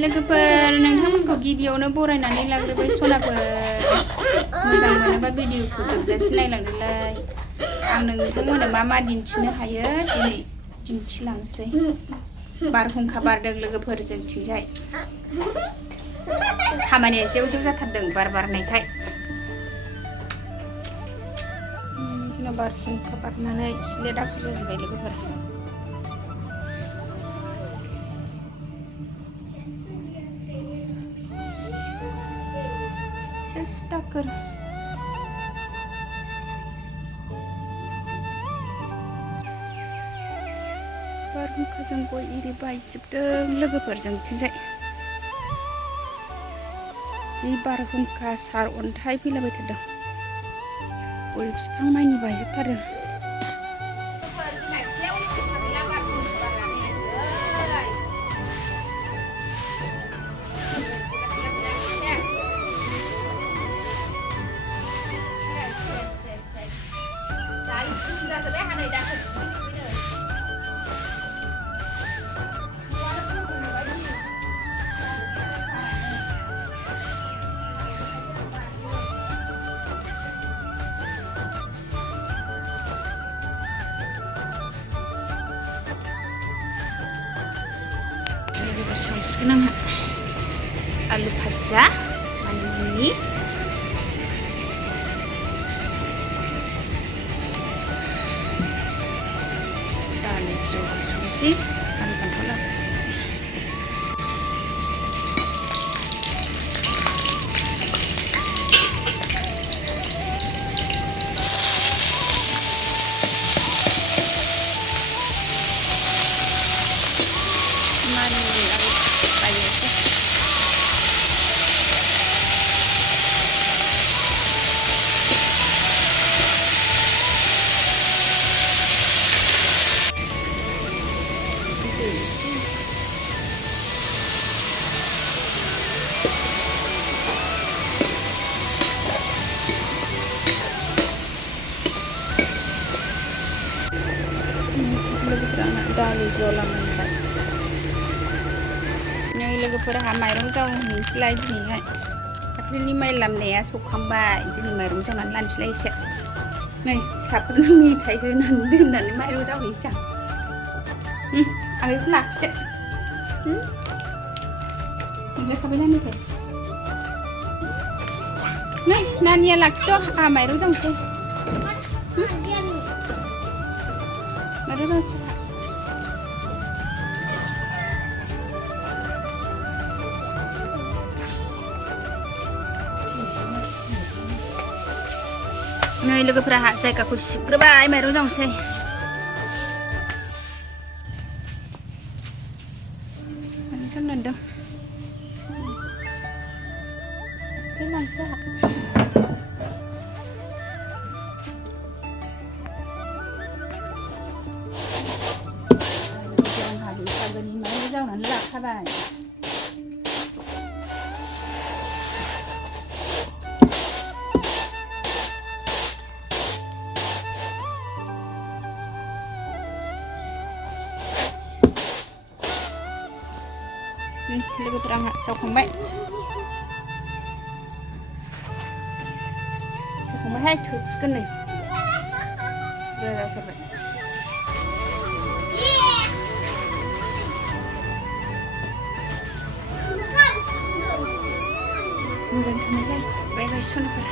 लोगोफोर नोंथांमोनखौ गिबियावनो बरायनानै लाग्रोबाय सनाफोर मोजां मोनोबा भिडिअखौ जोबजासिम नायलांदोलाय आं नोंथांमोननो मा दिन्थिनो हायो दिनै दिन्थिलांसै बारहुंखा बारदों लोगोफोर जोंथिंजाय खामानिया जेव जेव जाथारदों बार बारनायखाय जोंना बारहुंखा बारनानै सिथ्लाया दाखुर जाजोब्बाय लोगोफोर दाखोर बारहुंखाजों गय एरि बायजोबदों लोगोफोर जोंथिंजाय जि बारहुंखा सार अन्थाइ फैलाबाय थादों गय बिफां मानि बायजोबथारदों संसिगोन आंहा आलु भाजा मानिमुनि दालि जहल संसै आलु फान्थाव लाब्रा संसै दालि जला मोनबाय नै लोगोफोरहा माइरं जावहैनोसैलाय दिनैहाय दाख्लैनि माइ लामनाया सौखांबाय दिनै माइरं जावनानै लानोसैलाय एसे नै साफोरनो मेथाइ होनानै दोननानै माइरं जावहैनोसै आं बेखौ लाखिदो मोनजाखाबायना मेथाइ नै नानिया लाखिद' आंहा माइरं जावनोसै माइरं जावनोसै नै लोगोफोरा जायगाखौ सिबग्रोबाय माइरं जावनोसै माने सननांदों बे मानसिया आंहा बैसागोनि माइरं जावनानै लाखाबाय लोगोफोरा आंहा जावखांबाय जावखांबायहाय थोसिगोन नै बुरजा जाथारबाय मोजां थानाय जासिगोन बाय बाय सनाफोरा